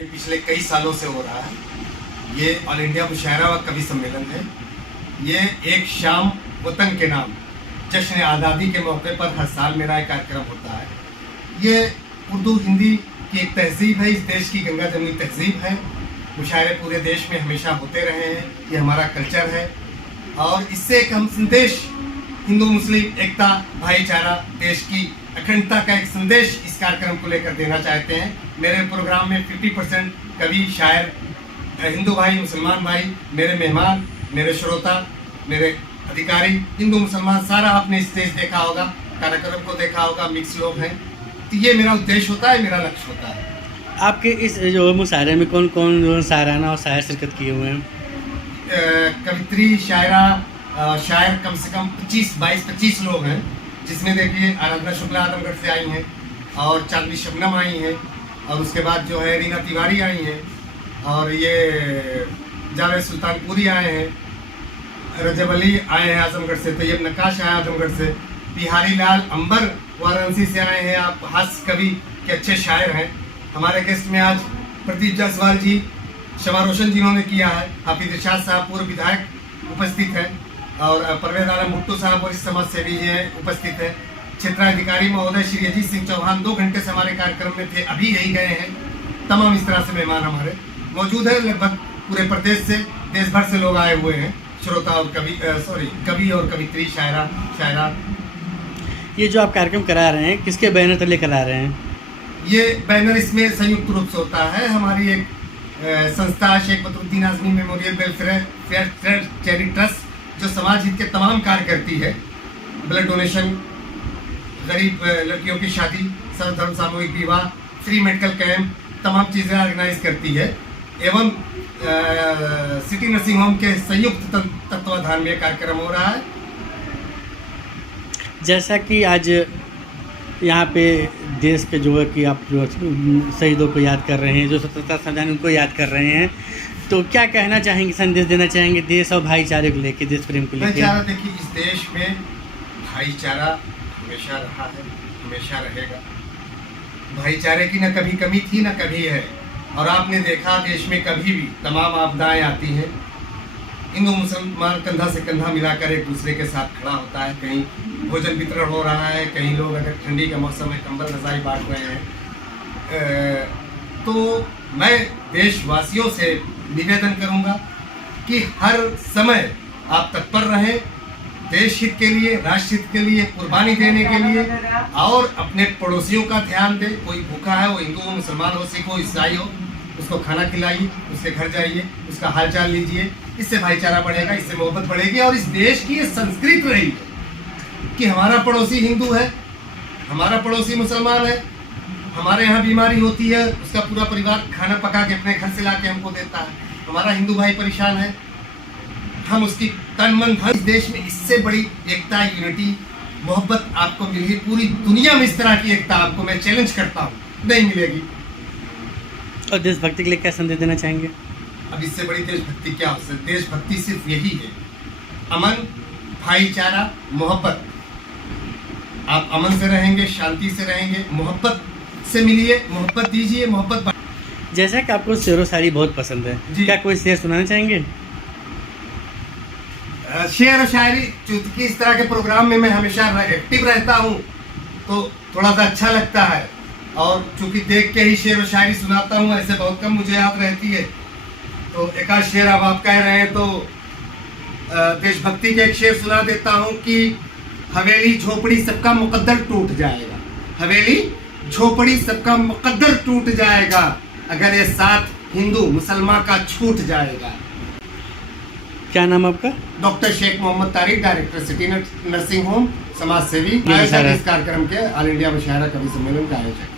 पिछले कई सालों से हो रहा है। ये ऑल इंडिया मुशायरा व कवि सम्मेलन है। ये एक शाम वतन के नाम जश्न आज़ादी के मौके पर हर साल मेरा एक कार्यक्रम होता है। ये उर्दू हिंदी की एक तहजीब है, इस देश की गंगा जमनी तहजीब है। मुशायरे पूरे देश में हमेशा होते रहे हैं, ये हमारा कल्चर है और इससे एक हम संदेश हिंदू मुस्लिम एकता भाईचारा देश की अखंडता का एक संदेश इस कार्यक्रम को लेकर देना चाहते हैं। मेरे प्रोग्राम में 50% कवि शायर हिंदू भाई मुसलमान भाई, मेरे मेहमान, मेरे श्रोता, मेरे अधिकारी हिंदू मुसलमान सारा आपने स्टेज देखा होगा, कार्यक्रम को देखा होगा, मिक्स लोग हैं। तो ये मेरा उद्देश्य होता है, मेरा लक्ष्य होता है। आपके इस जो मुशायरे में कौन कौन शायराना और शायर शिरकत किए हुए हैं? कवित्री शायरा शायर कम से कम 22-25 लोग हैं, जिसमें देखिए आराधना शुक्ला आजमगढ़ से आई हैं और चांदनी शबनम आई हैं और उसके बाद जो है रीना तिवारी आई हैं और ये जावेद सुल्तानपुरी आए हैं, रजब अली आए हैं आजमगढ़ से, तैयब नक्काश आए आजमगढ़ से, बिहारी लाल अंबर वाराणसी से आए हैं। आप हास्य कवि के अच्छे शायर हैं। हमारे गेस्ट में आज प्रदीप जायसवाल जी, शमा रोशन जिन्होंने किया है, हाफिज इरशाद साहब पूर्व विधायक उपस्थित हैं और परवेज आलम भुट्टो साहब वरिष्ठ समाज सेवी जी हैं उपस्थित हैं। क्षेत्राधिकारी महोदय श्री अजीत सिंह चौहान 2 घंटे से हमारे कार्यक्रम में थे, अभी यही गए हैं। तमाम इस तरह से मेहमान हमारे मौजूद है। लगभग पूरे प्रदेश से, देश भर से लोग आए हुए हैं, श्रोता और कवि और कवित्री शायरा। ये जो आप कार्यक्रम करा रहे हैं किसके बैनर तले करा रहे हैं? ये बैनर इसमें संयुक्त रूप से होता है। हमारी एक संस्था Sheikh Badruddin Azmi memorial welfare charity trust जो समाज हित के तमाम कार्य करती है, ब्लड डोनेशन, गरीब लड़कियों की शादी, सर्वधर्म सामूहिक विवाह, फ्री मेडिकल कैंप, तमाम चीज़ें ऑर्गेनाइज करती है। एवं सिटी नर्सिंग होम के संयुक्त तत्वाधान में कार्यक्रम हो रहा है। जैसा कि आज यहाँ पे देश के जो है कि आप जो शहीदों को याद कर रहे हैं, जो स्वतंत्रता संग्रामी उनको याद कर रहे हैं, तो क्या कहना चाहेंगे, संदेश देना चाहेंगे देश और भाईचारे को लेकर, देश प्रेम को लेकर? भाईचारा, देखिए इस देश में भाईचारा हमेशा रहा है, हमेशा रहेगा। भाईचारे की न कभी कमी थी न कभी है। और आपने देखा देश में कभी भी तमाम आपदाएं आती हैं, हिंदू मुसलमान कंधा से कंधा मिलाकर एक दूसरे के साथ खड़ा होता है। कहीं भोजन वितरण हो रहा है, कहीं लोग अगर ठंडी का मौसम है कंबल रजाई बांट रहे हैं। तो मैं देशवासियों से निवेदन करूंगा कि हर समय आप तत्पर रहें देश हित के लिए, राष्ट्र हित के लिए, कुर्बानी देने के लिए, और अपने पड़ोसियों का ध्यान दें। कोई भूखा है, वो हिंदू हो, मुसलमान हो, सिख हो, ईसाई हो, उसको खाना खिलाइए, उसके घर जाइए, उसका हालचाल लीजिए। इससे भाईचारा बढ़ेगा, इससे मोहब्बत बढ़ेगी और इस देश की ये संस्कृति रही है कि हमारा पड़ोसी हिंदू है, हमारा पड़ोसी मुसलमान है, हमारे यहाँ बीमारी होती है, उसका पूरा परिवार खाना पका के अपने घर से ला के हमको देता है। हमारा हिंदू भाई परेशान है, हम उसकी तन मन धन। इस देश में इससे बड़ी एकता, यूनिटी, मोहब्बत आपको मिलेगी। पूरी दुनिया में इस तरह की एकता आपको मैं चैलेंज करता हूँ नहीं मिलेगी। और देशभक्ति के लिए क्या संदेश देना चाहेंगे? अब इससे बड़ी देशभक्ति क्या हो सकती? देशभक्ति सिर्फ यही है, अमन, भाईचारा, मोहब्बत। आप अमन से रहेंगे, शांति से रहेंगे, मोहब्बत से मिलिए, मोहब्बत दीजिए, मोहब्बत। जैसा कि आपको शेर व शायरी बहुत पसंद है, क्या कोई शेर सुनाना चाहेंगे? शेर और शायरी, चूंकि इस तरह के प्रोग्राम में मैं हमेशा एक्टिव रहता हूँ तो थोड़ा सा अच्छा लगता है, और चूंकि देख के ही शेर और शायरी सुनाता हूँ, ऐसे बहुत कम मुझे याद रहती है। तो एक आध शेर अब आप कह रहे हैं तो देशभक्ति के एक शेर सुना देता हूँ कि हवेली झोपड़ी सबका मुकद्दर टूट जाएगा, हवेली झोपड़ी सबका मुकद्दर टूट जाएगा, अगर ये साथ हिंदू मुसलमान का छूट जाएगा। क्या नाम आपका? Doctor Sheikh Mohammad Tariq, director city nursing home, समाज सेवी, इस कार्यक्रम के ऑल इंडिया मुशायरा कवि सम्मेलन का आयोजक।